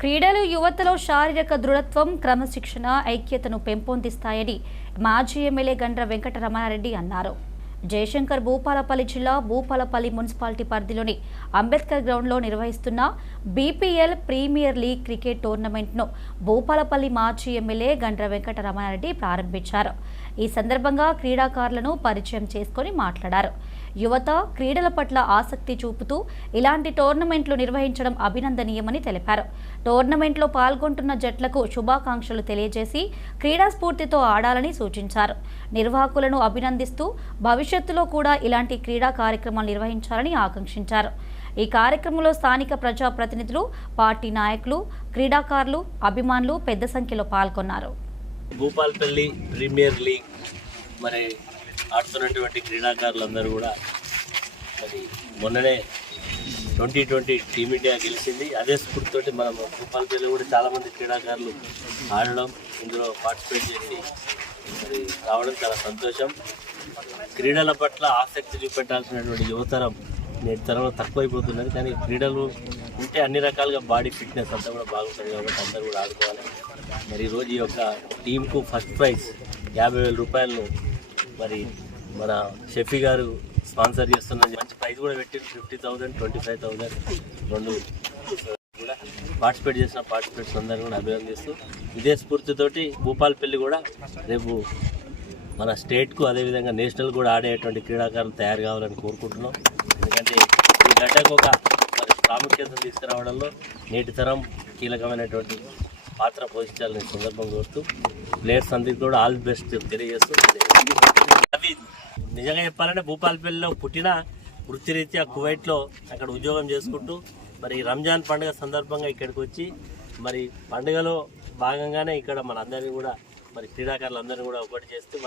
క్రీడలు యువతలో శారీరక దృఢత్వం, క్రమశిక్షణ, ఐక్యతను పెంపొందిస్తాయని మాజీ ఎమ్మెల్యే గండ్ర వెంకటరమణారెడ్డి అన్నారు. జయశంకర్ భూపాలపల్లి జిల్లా భూపాలపల్లి మున్సిపాలిటీ పరిధిలోని అంబేద్కర్ గ్రౌండ్లో నిర్వహిస్తున్న బీపీఎల్ ప్రీమియర్ లీగ్ క్రికెట్ టోర్నమెంట్ను భూపాలపల్లి మాజీ ఎమ్మెల్యే గండ్ర వెంకటరమణారెడ్డి ప్రారంభించారు. ఈ సందర్భంగా క్రీడాకారులను పరిచయం చేసుకుని మాట్లాడారు. యువత క్రీడల పట్ల ఆసక్తి చూపుతూ ఇలాంటి టోర్నమెంట్లు నిర్వహించడం అభినందనీయమని తెలిపారు. టోర్నమెంట్లో పాల్గొంటున్న జట్లకు శుభాకాంక్షలు తెలియజేసి క్రీడా స్ఫూర్తితో ఆడాలని సూచించారు. నిర్వాహకులను అభినందిస్తూ భవిష్యత్తులో కూడా ఇలాంటి క్రీడా కార్యక్రమాలు నిర్వహించాలని ఆకాంక్షించారు. ఈ కార్యక్రమంలో స్థానిక ప్రజాప్రతినిధులు, పార్టీ నాయకులు, క్రీడాకారులు, అభిమానులు పెద్ద సంఖ్యలో పాల్గొన్నారు. భూపాలపల్లి ప్రీమియర్ లీగ్ మరి ఆడుతున్నటువంటి క్రీడాకారులందరూ కూడా మరి మొన్ననే 2020 టీమిండియా గెలిచింది. అదే స్ఫూర్తితోటి మనం భూపాలపల్లిలో కూడా చాలామంది క్రీడాకారులు ఆడడం, ఇందులో పార్టిసిపేట్ చేసి మరి రావడం చాలా సంతోషం. క్రీడల పట్ల ఆసక్తి చూపెట్టాల్సినటువంటి యువతరం నేటి తరంలో తక్కువైపోతున్నది. కానీ క్రీడలు ఉంటే అన్ని రకాలుగా బాడీ ఫిట్నెస్ అంతా కూడా బాగుంటుంది కాబట్టి అందరూ కూడా ఆడుకోవాలి. మరి ఈరోజు ఈ యొక్క టీంకు ఫస్ట్ ప్రైజ్ 50,000 రూపాయలను మరి మన షెఫీ గారు స్పాన్సర్ చేస్తున్న మంచి ప్రైజ్ కూడా పెట్టి 50,000, 25,000 రెండు కూడా పార్టిసిపేట్ చేసిన పార్టిసిపేట్స్ అందరినీ కూడా అభినందిస్తూ ఇదే స్ఫూర్తితోటి భూపాలపల్లి కూడా రేపు మన స్టేట్కు అదేవిధంగా నేషనల్ కూడా ఆడేటువంటి క్రీడాకారులు తయారు కావాలని కోరుకుంటున్నాం. ఎందుకంటే ఈ గడ్డకు ఒక మరి ప్రాముఖ్యతను తీసుకురావడంలో నేటి తరం కీలకమైనటువంటి పాత్ర పోషించాలని సందర్భం కోరుతూ ప్లేయర్స్ అందరికీ కూడా ఆల్ ది బెస్ట్ తెలియజేస్తూ, అవి నిజంగా చెప్పాలంటే భూపాలపల్లిలో పుట్టిన వృత్తిరీత్యా కువైట్లో అక్కడ ఉద్యోగం చేసుకుంటూ మరి రంజాన్ పండుగ సందర్భంగా ఇక్కడికి వచ్చి మరి పండుగలో భాగంగానే ఇక్కడ మన అందరినీ కూడా మరి క్రీడాకారులందరినీ కూడా ఒకటి చేస్తూ